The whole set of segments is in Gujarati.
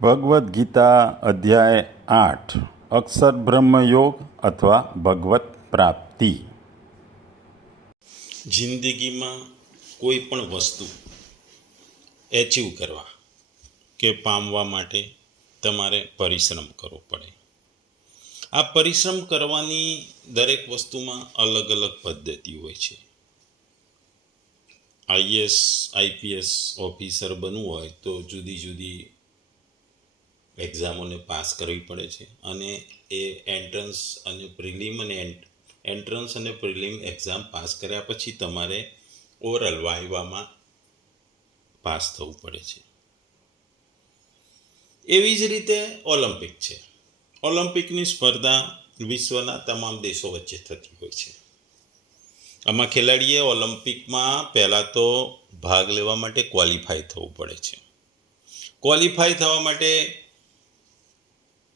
ભગવદ્ ગીતા અધ્યાય 8 અક્ષર બ્રહ્મયોગ અથવા ભગવત પ્રાપ્તિ. જિંદગીમાં કોઈ પણ વસ્તુ એચીવ કરવા કે પામવા માટે તમારે પરિશ્રમ કરવો પડે. આ પરિશ્રમ કરવાની દરેક વસ્તુમાં અલગ અલગ પદ્ધતિ હોય છે. આઈએએસ આઈપીએસ ઓફિસર બનવું હોય તો જુદી જુદી એક્ઝામોને પાસ કરવી પડે છે અને એ એન્ટ્રન્સ અને પ્રિલિમ એક્ઝામ પાસ કર્યા પછી તમારે ઓરલ વાઇવામાં પાસ થવું પડે છે. એવી જ રીતે ઓલિમ્પિક છે. ઓલિમ્પિકની સ્પર્ધા વિશ્વના તમામ દેશો વચ્ચે થતી હોય છે. આમાં ખેલાડીએ ઓલિમ્પિકમાં પહેલાં તો ભાગ લેવા માટે ક્વોલિફાય થવું પડે છે. ક્વોલિફાય થવા માટે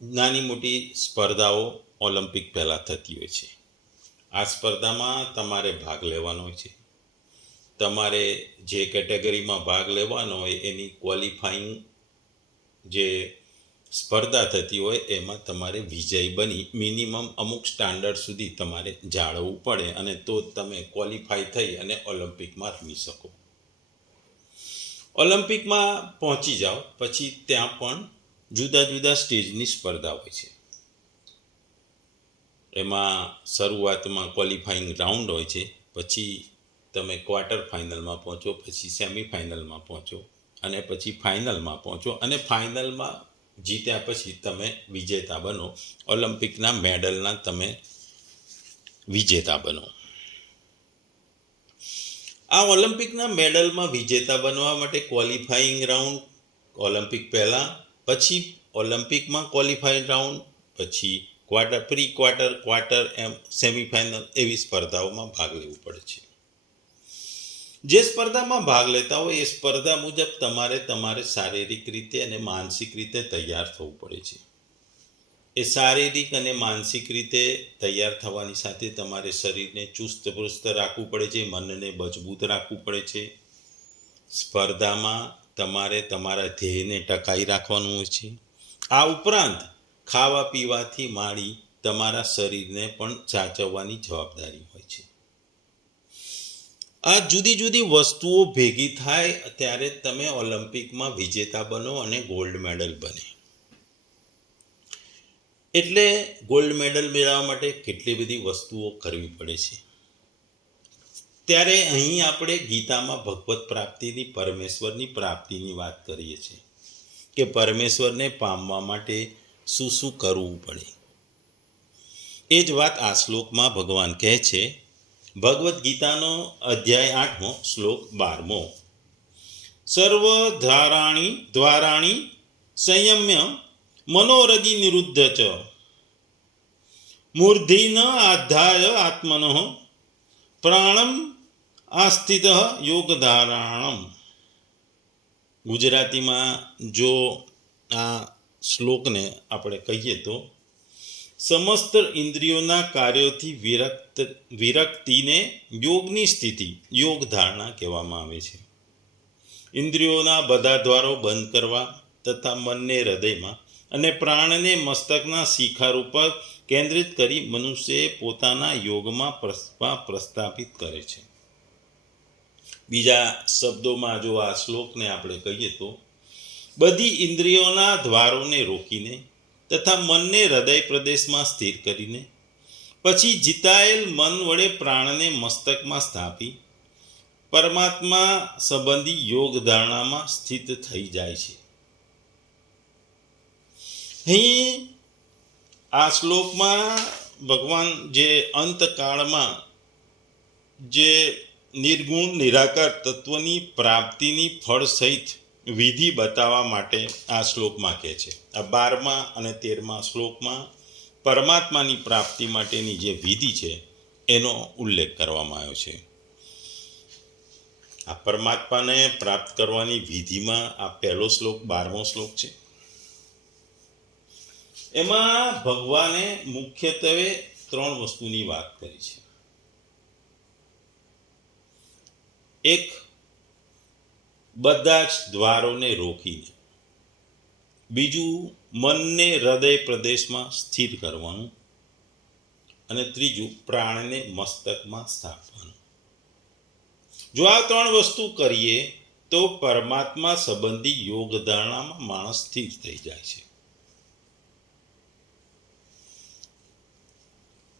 નાની મોટી સ્પર્ધાઓ ઓલિમ્પિક પહેલાં થતી હોય છે. આ સ્પર્ધામાં તમારે ભાગ લેવાનો હોય છે. તમારે જે કેટેગરીમાં ભાગ લેવાનો હોય એની ક્વોલિફાઈંગ જે સ્પર્ધા થતી હોય એમાં તમારે વિજયી બની મિનિમમ અમુક સ્ટાન્ડર્ડ સુધી તમારે જાળવવું પડે અને તો તમે ક્વોલિફાય થઈ અને ઓલિમ્પિકમાં રમી શકો. ઓલિમ્પિકમાં પહોંચી જાઓ પછી ત્યાં પણ જુદા જુદા સ્ટેજની સ્પર્ધા હોય છે. એમાં શરૂઆતમાં ક્વોલિફાઈંગ રાઉન્ડ હોય છે, પછી તમે ક્વાર્ટર ફાઇનલમાં પહોંચો, પછી સેમિફાઇનલમાં પહોંચો અને પછી ફાઇનલમાં પહોંચો અને ફાઇનલમાં જીત્યા પછી તમે વિજેતા બનો. ઓલિમ્પિકના મેડલના તમે વિજેતા બનો. આ ઓલિમ્પિકના મેડલમાં વિજેતા બનવા માટે ક્વોલિફાઈંગ રાઉન્ડ ઓલિમ્પિક પહેલાં, પછી ઓલિમ્પિકમાં ક્વોલિફાઈંગ રાઉન્ડ, પછી ક્વાર્ટર એમ સેમિફાઇનલ એવી સ્પર્ધાઓમાં ભાગ લેવું પડે છે. જે સ્પર્ધામાં ભાગ લેતા હોય એ સ્પર્ધા મુજબ તમારે શારીરિક રીતે અને માનસિક રીતે તૈયાર થવું પડે છે. એ શારીરિક અને માનસિક રીતે તૈયાર થવાની સાથે તમારે શરીરને ચુસ્તપુસ્ત રાખવું પડે છે, મનને મજબૂત રાખવું પડે છે. સ્પર્ધામાં તમારે તમારા ધ્યેયને ટકાવી રાખવાનું હોય છે. આ ઉપરાંત ખાવા પીવાથી માંડી તમારા શરીરને પણ સાચવવાની જવાબદારી હોય છે. આ જુદી જુદી વસ્તુઓ ભેગી થાય ત્યારે તમે ઓલિમ્પિકમાં વિજેતા બનો અને ગોલ્ડ મેડલ બને. એટલે ગોલ્ડ મેડલ મેળવવા માટે કેટલી બધી વસ્તુઓ કરવી પડે છે. ત્યારે અહીં આપણે ગીતામાં ભગવત પ્રાપ્તિની, પરમેશ્વરની પ્રાપ્તિની વાત કરીએ છીએ કે પરમેશ્વરને પામવા માટે શું શું કરવું પડે. એ જ વાત આ શ્લોકમાં ભગવાન કહે છે. ભગવદ્ ગીતાનો અધ્યાય 8 શ્લોક 12. સર્વ દ્વારાણી સંયમ્ય મનોરધિ નિરુદ્ધ ચ મૂર્ધિ ન આધાય આત્મનઃ પ્રાણમ આસ્થિત યોગધારાણમ. ગુજરાતીમાં જો આ શ્લોકને આપણે કહીએ તો સમસ્ત ઇન્દ્રિયોના કાર્યોથી વિરક્તિને યોગની સ્થિતિ, યોગ ધારણા કહેવામાં આવે છે. ઇન્દ્રિયોના બધા દ્વારો બંધ કરવા તથા મનને હૃદયમાં અને પ્રાણને મસ્તકના શિખર ઉપર કેન્દ્રિત કરી મનુષ્યએ પોતાના યોગમાં પ્રસ્થાપિત કરે છે. બીજા શબ્દોમાં જો આ શ્લોકને આપણે કહીએ તો બધી ઇન્દ્રિયોના દ્વારોને રોકીને તથા મનને હૃદય પ્રદેશમાં સ્થિર કરીને પછી જીતાયેલ મન વડે પ્રાણને મસ્તકમાં સ્થાપી પરમાત્મા સંબંધી યોગ ધારણામાં સ્થિત થઈ જાય છે. અહીં આ શ્લોકમાં ભગવાન જે અંતકાળમાં જે નિર્ગુણ નિરાકાર તત્વની પ્રાપ્તિની ફળ સહિત વિધિ બતાવવા માટે આ શ્લોકમાં કહે છે. આ 12મા અને 13મા શ્લોકમાં પરમાત્માની પ્રાપ્તિ માટેની જે વિધિ છે એનો ઉલ્લેખ કરવામાં આવ્યો છે. આ પરમાત્માને પ્રાપ્ત કરવાની વિધિમાં આ પહેલો શ્લોક 12મો શ્લોક છે. એમાં ભગવાને મુખ્યત્વે 3 વસ્તુની વાત કરી છે. એક, બધા જ દ્વારોને રોકીને બીજું મનને હૃદય પ્રદેશમાં સ્થિર કરવાનું, અને ત્રીજું પ્રાણને મસ્તકમાં સ્થાપવાનું. જો આ 3 વસ્તુ કરીએ તો પરમાત્મા સંબંધી યોગ ધારણામાં માણસ સ્થિર થઈ જાય છે.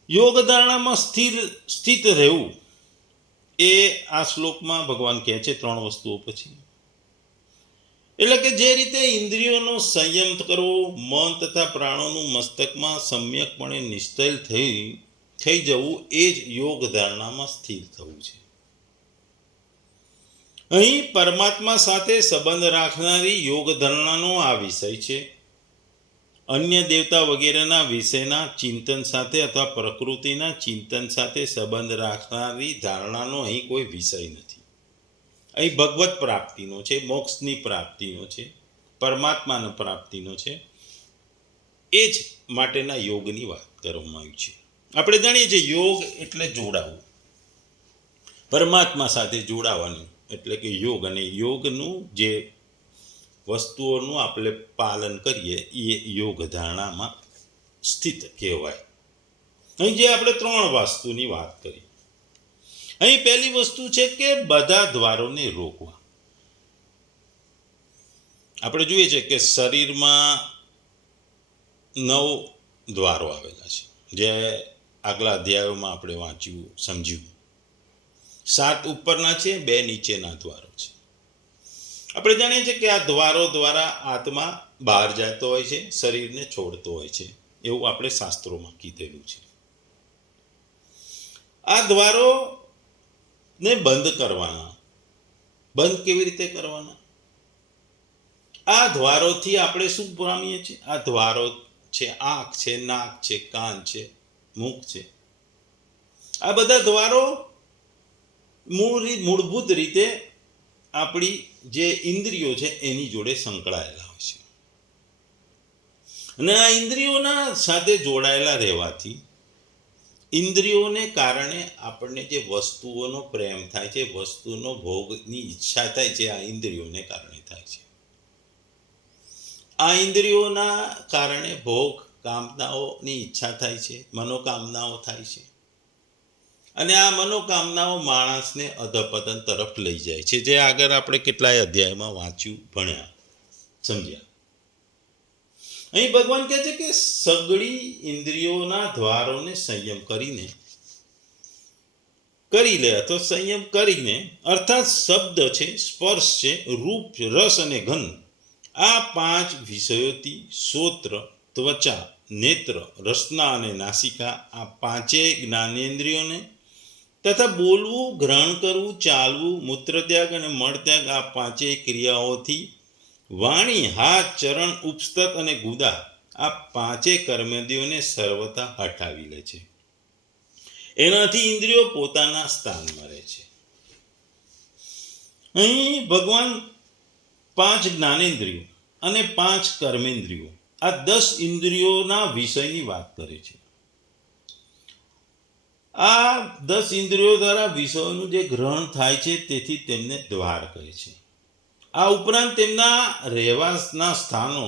યોગ ધારણામાં સ્થિત રહેવું એ આ શ્લોકમાં ભગવાન કહે છે 3 વસ્તુઓ પછી. એટલે કે જે રીતે ઇન્દ્રિયોનો સંયમ કરવો, મન તથા પ્રાણોનું મસ્તકમાં સમ્યકપણે નિશ્ચલ થઈ જવું, એ જ યોગ ધારણામાં સ્થિર થવું છે. અહીં પરમાત્મા સાથે સંબંધ રાખનારી યોગ ધારણાનો આ વિષય છે. અન્ય દેવતા વગેરેના વિષયના ચિંતન સાથે અથવા પ્રકૃતિના ચિંતન સાથે સંબંધ રાખનારી ધારણાનો અહીં કોઈ વિષય નથી. અહીં ભગવત પ્રાપ્તિનો છે, મોક્ષની પ્રાપ્તિનો છે, પરમાત્માની પ્રાપ્તિનો છે. એ જ માટેના યોગની વાત કરવામાં આવી છે. આપણે જાણીએ છીએ યોગ એટલે જોડાવું, પરમાત્મા સાથે જોડાવાનું એટલે કે યોગ. અને યોગનું જે વસ્તુઓનું આપણે પાલન કરીએ એ યોગ ધારણામાં સ્થિત કહેવાય. અહીં જે આપણે 3 વસ્તુની વાત કરી, અહીં પહેલી વસ્તુ છે કે બધા દ્વારોને રોકવા. આપણે જોઈએ છે કે શરીરમાં 9 દ્વારો આવેલા છે, જે આગલા અધ્યાયોમાં આપણે વાંચ્યું સમજ્યું. 7 ઉપરના છે, 2 નીચેના દ્વારો છે. આપણે જાણીએ છીએ કે આ દ્વારો દ્વારા આત્મા બહાર જતો હોય છે, શરીરને છોડતો હોય છે, એવું આપણે શાસ્ત્રોમાં કીધેલું છે. આ દ્વારોને બંધ કરવાના. બંધ કેવી રીતે કરવાના? આ દ્વારોથી આપણે શું પામીએ છીએ? આ દ્વારો છે આંખ છે, નાક છે, કાન છે, મુખ છે. આ બધા દ્વારો મૂળભૂત રીતે આપણી જે ઇન્દ્રિયો છે એની જોડે સંકળાયેલા હોય છે. અને આ ઇન્દ્રિયોના સાથે જોડાયેલા રહેવાથી ઇન્દ્રિયોને કારણે આપણને જે વસ્તુઓનો પ્રેમ થાય છે, વસ્તુનો ભોગની ઈચ્છા થાય છે, આ ઇન્દ્રિયોને કારણે થાય છે. આ ઇન્દ્રિયોના કારણે ભોગ કામનાઓની ઈચ્છા થાય છે, મનોકામનાઓ થાય છે. અને આ મનોકામનાઓ માણસને અધપતન તરફ લઈ જાય છે, જે આગળ આપણે કેટલાય અધ્યાયમાં વાંચ્યું, ભણ્યા, સમજ્યા. અહીં ભગવાન કહે છે કે સગળી ઇન્દ્રિયોના દ્વારોને સંયમ કરી લે અથવા સંયમ કરીને, અર્થાત શબ્દ છે, સ્પર્શ છે, રૂપ, રસ અને ગંધ, આ 5 વિષયોથી શ્રોત્ર, ત્વચા, નેત્ર, રસના અને નાસિકા, આ 5 જ્ઞાનેન્દ્રિયોને તથા બોલવું, ગ્રહણ કરવું, ચાલવું, મૂત્રત્યાગ અને મળત્યાગ, આ 5 ક્રિયાઓથી વાણી, હાથ, ચરણ, ઉપસ્તક અને ગુદા, આ 5 કર્મેન્દ્રિયોને સર્વથા હટાવી લે છે. એનાથી ઇન્દ્રિયો પોતાના સ્થાનમાં રહે છે. અહીં ભગવાન 5 જ્ઞાનેન્દ્રિયો અને 5 કર્મેન્દ્રિયો, આ 10 ઇન્દ્રિયોના વિષયની વાત કરે છે. આ 10 ઇન્દ્રિયો દ્વારા વિષયોનું જે ગ્રહણ થાય છે તેથી તેમને દ્વાર કહે છે. આ ઉપરાંત તેમના રહેવાસના સ્થાનો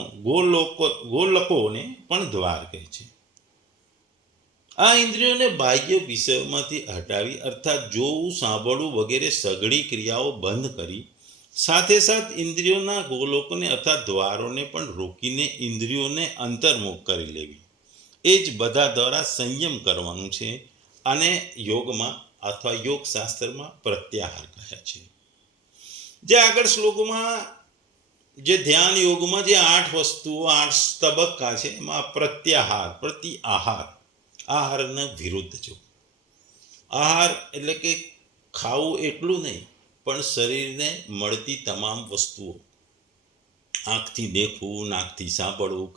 ગોલકોને પણ દ્વાર કહે છે. આ ઇન્દ્રિયોને બાહ્ય વિષયોમાંથી હટાવી, અર્થાત જોવું, સાંભળવું વગેરે સઘળી ક્રિયાઓ બંધ કરી, સાથે સાથ ઇન્દ્રિયોના ગોલોકોને અર્થાત દ્વારોને પણ રોકીને ઇન્દ્રિયોને અંતર્મુખ કરી લેવી, એ જ બધા દ્વારા સંયમ કરવાનું છે. અને યોગમાં અથવા યોગ શાસ્ત્રમાં પ્રત્યાહાર કહે છે. જે આગળ શ્લોકમાં જે ધ્યાન યોગમાં જે 8 વસ્તુઓ, 8 તબક્કા છે, એમાં પ્રત્યાહાર, પ્રતિઆહાર, આહારના વિરુદ્ધ જો. આહાર એટલે કે ખાવું એટલું નહીં, પણ શરીરને મળતી તમામ વસ્તુઓ, આંખથી દેખવું, નાકથી સાંભળવું,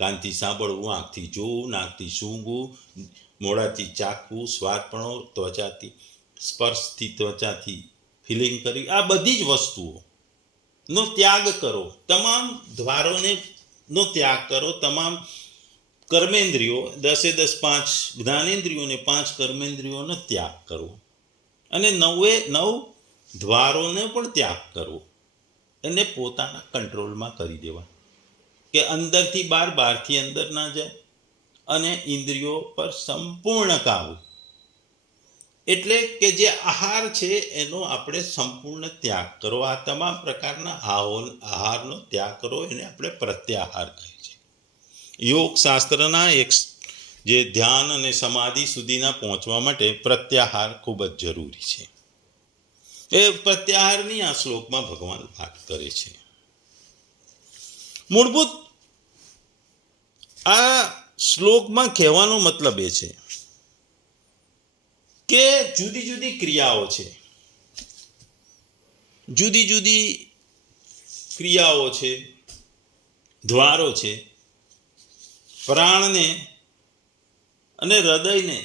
કાનથી સાંભળવું, આંખથી જોવું, નાકથી સૂંઘવું, મોઢાથી ચાખવું, સ્વાદપણો, ત્વચાથી સ્પર્શથી, ત્વચાથી ફિલિંગ કરવી, આ બધી જ વસ્તુઓનો ત્યાગ કરો. તમામ દ્વારોને નો ત્યાગ કરો. તમામ કર્મેન્દ્રિયો 10 5 જ્ઞાનેન્દ્રિયોને 5 કર્મેન્દ્રિયોનો ત્યાગ કરવો, અને 9 દ્વારોને પણ ત્યાગ કરવો, એને પોતાના કંટ્રોલમાં કરી દેવા. કે અંદરથી બહાર, બહારથી અંદર ના જાય, અને ઇન્દ્રિયો પર સંપૂર્ણ કાબુ. એટલે કે જે આહાર છે એનો આપણે સંપૂર્ણ ત્યાગ કરો. આ તમામ પ્રકારના આહારનો ત્યાગ કરો, એને આપણે પ્રત્યાહાર કહીએ છીએ. યોગ શાસ્ત્રના એક જે ધ્યાન અને સમાધિ સુધીના પહોંચવા માટે પ્રત્યાહાર ખૂબ જ જરૂરી છે. એ પ્રત્યાહારની આ શ્લોકમાં ભગવાન વાત કરે છે. મૂળભૂત આ શ્લોકમાં કહેવાનો મતલબ એ છે કે જુદી જુદી ક્રિયાઓ છે, જુદી જુદી ક્રિયાઓ છે, દ્વારો છે, પ્રાણને અને હૃદયને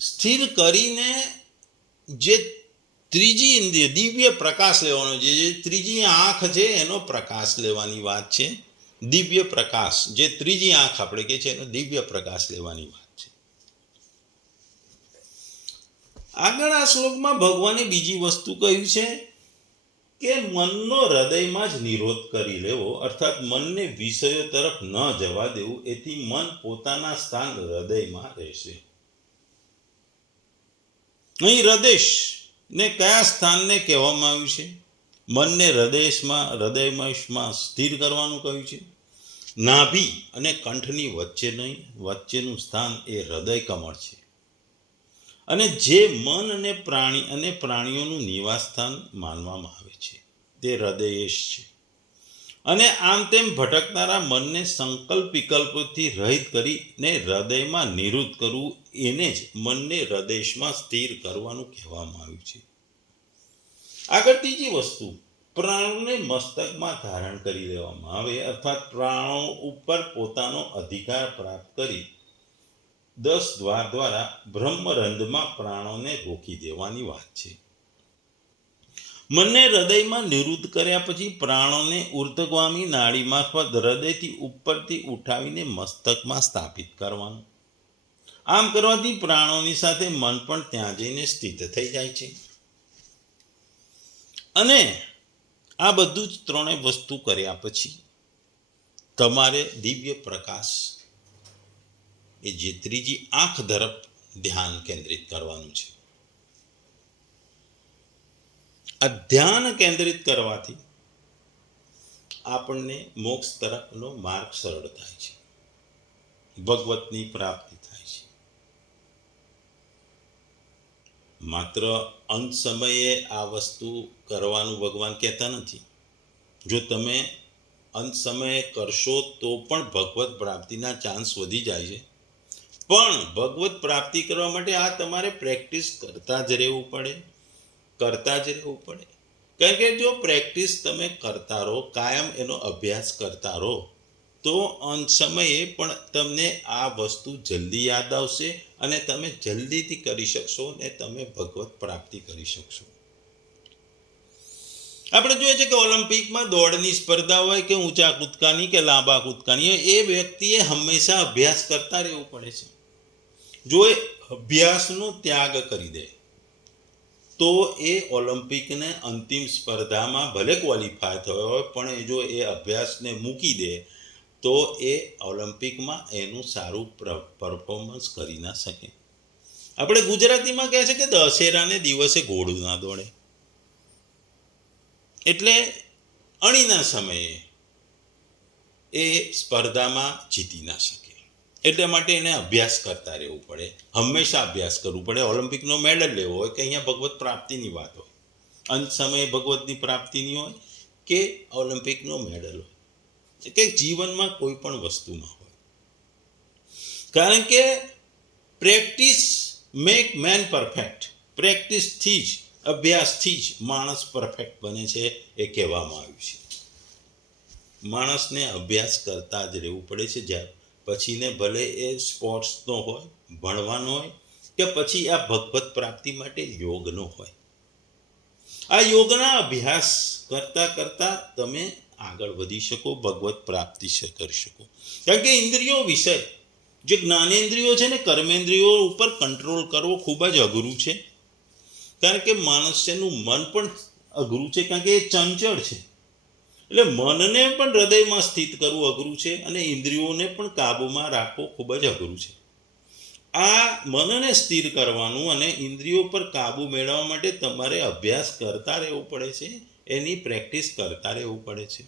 સ્થિર કરીને જે ત્રીજી ઇન્દ્રિય દિવ્ય પ્રકાશ લેવાનો, જે ત્રીજી આંખ છે એનો પ્રકાશ લેવાની વાત છે. દિવ્ય પ્રકાશ, જે ત્રીજી આંખ આપણે કહે છે એનો દિવ્ય પ્રકાશ લેવાની વાત છે. આગળ આ શ્લોકમાં ભગવાને બીજી વસ્તુ કહ્યું છે કે મનનો હૃદયમાં જ નિરોધ કરી લેવો, અર્થાત મનને વિષયો તરફ ન જવા દેવું. એથી મન પોતાના સ્થાન હૃદયમાં રહેશે. અહીં હૃદય ને કયા સ્થાનને કહેવામાં આવ્યું છે? મનને હૃદયમાં સ્થિર કરવાનું કહ્યું છે. નાભી અને કંઠની વચ્ચેનું સ્થાન એ હૃદય કમળ છે, અને જે મન અને પ્રાણીઓનું નિવાસ સ્થાન માનવામાં આવે છે તે હૃદયેશ છે. અને આમ તેમ ભટકનારા મનને સંકલ્પ વિકલ્પોથી રહિત કરીને હૃદયમાં નિરુદ્ધ કરવું, એને જ મનને હૃદયમાં સ્થિર કરવાનું કહેવામાં આવ્યું છે. આગળ ત્રીજી વસ્તુ, પ્રાણોને મસ્તકમાં ધારણ કરી લેવામાં આવે, અર્થાત પ્રાણો ઉપર પોતાનો અધિકાર પ્રાપ્ત કરી 10 દ્વાર દ્વારા બ્રહ્મરંધ્રમાં પ્રાણોને રોકી દેવાની વાત છે. મનને હૃદયમાં નિરુદ્ધ કર્યા પછી પ્રાણોને ઉર્ધ્વગામી નાડી મારફત હૃદયથી ઉપરથી ઉઠાવીને મસ્તકમાં સ્થાપિત કરવાનું. આમ કરવાથી પ્રાણોની સાથે મન પણ ત્યાં જઈને સ્થિત થઈ જાય છે. અને આ બધું જ ત્રણેય વસ્તુ કર્યા પછી તમારે દિવ્ય પ્રકાશ, એ જે ત્રીજી આંખ તરફ ધ્યાન કેન્દ્રિત કરવાનું છે. આ ધ્યાન કેન્દ્રિત કરવાથી આપણને મોક્ષ તરફનો માર્ગ સરળ થાય છે, ભગવતની પ્રાપ્તિ થાય છે. માત્ર અંત સમયે આ વસ્તુ કરવાનું ભગવાન કહેતા નથી. જો તમે અંત સમયે કરશો તો પણ ભગવત પ્રાપ્તિના ચાન્સ વધી જાય છે. પણ ભગવત પ્રાપ્તિ કરવા માટે આ તમારે પ્રેક્ટિસ કરતા જ રહેવું પડે. કારણ કે જો પ્રેક્ટિસ તમે કરતા રહો, કાયમ એનો અભ્યાસ કરતા રહો, તો અંત સમયે પણ તમને આ વસ્તુ જલ્દી યાદ આવશે અને તમે જલ્દીથી કરી શકશો અને તમે ભગવત પ્રાપ્તિ કરી શકશો. આપણે જોઈએ છે કે ઓલિમ્પિકમાં દોડની સ્પર્ધા હોય કે ઊંચા કૂદકાની કે લાંબા કૂદકાની હોય, એ વ્યક્તિએ હંમેશા અભ્યાસ કરતા રહેવું પડે છે. જો એ અભ્યાસનો ત્યાગ કરી દે તો એ ઓલિમ્પિકને અંતિમ સ્પર્ધામાં ભલે ક્વોલિફાય થયો હોય, પણ જો એ અભ્યાસને મૂકી દે તો એ ઓલિમ્પિકમાં એનું સારું પરફોર્મન્સ કરી ના શકે. આપણે ગુજરાતીમાં કહે છે કે દશેરાને દિવસે ઘોડું ના દોડે. એટલે અણીના સમયે એ સ્પર્ધામાં જીતી ના શકે. એટલે માટે એને અભ્યાસ કરતા રહેવું પડે, હંમેશા અભ્યાસ કરવું પડે. ઓલિમ્પિકનો મેડલ લેવો હોય કે અહીંયા ભગવત પ્રાપ્તિની વાત હોય, અંત સમયે ભગવતની પ્રાપ્તિની હોય કે ઓલિમ્પિકનો મેડલ હોય, કે જીવનમાં કોઈ પણ વસ્તુમાં હોય. કારણ કે પ્રેક્ટિસ મેક મેન પરફેક્ટ. પ્રેક્ટિસથી જ, અભ્યાસથી જ માણસ પરફેક્ટ બને છે, એ કહેવામાં આવ્યું છે. માણસને અભ્યાસ કરતા જ રહેવું પડે છે. જ્યાં પછીને ભલે એ સ્પોર્ટ્સનો હોય, ભણવાનો હોય, કે પછી આ ભગવત પ્રાપ્તિ માટે યોગનો હોય. આ યોગના અભ્યાસ કરતા કરતા તમે આગળ વધી શકો, ભગવત પ્રાપ્તિ કરી શકો. કારણ કે ઇન્દ્રિયો વિષય, જે જ્ઞાનેન્દ્રિયો છે ને કર્મેન્દ્રિયો ઉપર કંટ્રોલ કરવો ખૂબ જ અઘરું છે. કારણ કે મનુષ્યનું મન પણ અઘરું છે, કારણ કે એ ચંચળ છે. એટલે મનને પણ હૃદયમાં સ્થિત કરવું અઘરું છે અને ઇન્દ્રિયોને પણ કાબૂમાં રાખવું ખૂબ જ અઘરું છે. આ મનને સ્થિર કરવાનું અને ઇન્દ્રિયો પર કાબૂ મેળવવા માટે તમારે અભ્યાસ કરતા રહેવું પડે છે, એની પ્રેક્ટિસ કરતા રહેવું પડે છે.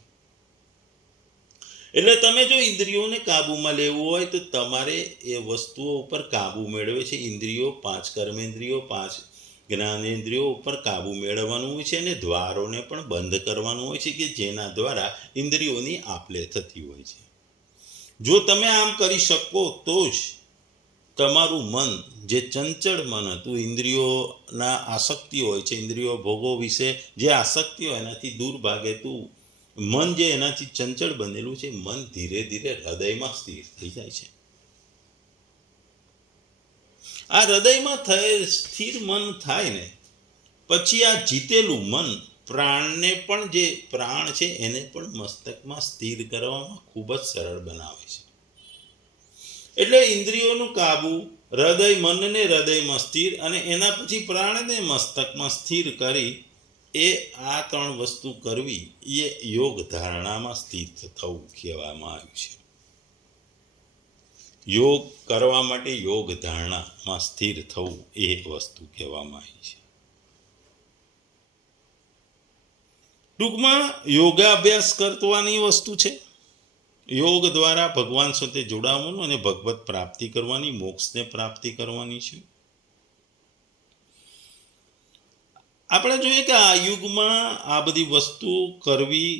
એટલે તમે જો ઇન્દ્રિયોને કાબૂમાં લેવું હોય તો તમારે એ વસ્તુઓ ઉપર કાબૂ મેળવે છે. ઇન્દ્રિયો 5 કર્મેન્દ્રિયો 5 જ્ઞાનેન્દ્રિયો ઉપર કાબૂ મેળવવાનું હોય છે અને દ્વારોને પણ બંધ કરવાનું હોય છે કે જેના દ્વારા ઇન્દ્રિયોની આપલે થતી હોય છે. જો તમે આમ કરી શકો તો જ તમારું મન, જે ચંચળ મન હતું, ઇન્દ્રિયોના આસક્તિ હોય છે, ઇન્દ્રિયો ભોગો વિશે જે આસક્તિ હોય એનાથી દૂર ભાગે તું મન જે એનાથી ચંચળ બનેલું છે, મન ધીરે ધીરે હૃદયમાં સ્થિર થઈ જાય છે. આ હૃદયમાં સ્થિર મન થાય ને પછી આ જીતેલું મન પ્રાણને પણ, જે પ્રાણ છે એને પણ મસ્તકમાં સ્થિર કરવામાં ખૂબ જ સરળ બનાવે છે. એટલે ઇન્દ્રિયોનું કાબુ, મનને હૃદયમાં સ્થિર અને એના પછી પ્રાણને મસ્તકમાં સ્થિર કરી આ 3 વસ્તુ કરવી એ યોગ ધારણામાં સ્થિર થવું કહેવામાં આવ્યું છે. યોગ કરવા માટે યોગ ધારણામાં સ્થિર થવું એ વસ્તુ કહેવામાં આવી છે. ટૂંકમાં યોગાભ્યાસ કરવાની વસ્તુ છે. યોગ દ્વારા ભગવાન સાથે જોડાવાનું અને ભગવત પ્રાપ્તિ કરવાની, મોક્ષને પ્રાપ્તિ કરવાની છે. આપણે જોઈએ કે આ યુગમાં આ બધી વસ્તુ કરવી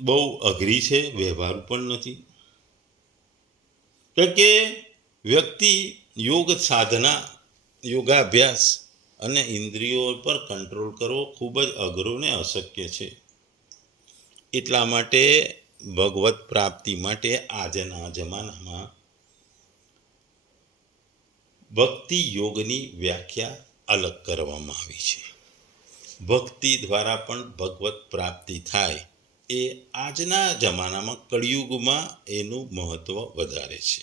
બહુ અઘરી છે, વ્યવહારુ પણ નથી. કે વ્યક્તિ યોગ સાધના, યોગાભ્યાસ અને ઇન્દ્રિયો પર કંટ્રોલ કરવો ખૂબ જ અઘરો ને અશક્ય છે. એટલા માટે ભગવત પ્રાપ્તિ માટે આજના જમાનામાં ભક્તિ યોગની વ્યાખ્યા અલગ કરવામાં આવી છે. ભક્તિ દ્વારા પણ ભગવત પ્રાપ્તિ થાય એ આજના જમાનામાં કળિયુગમાં એનું મહત્વ વધારે છે.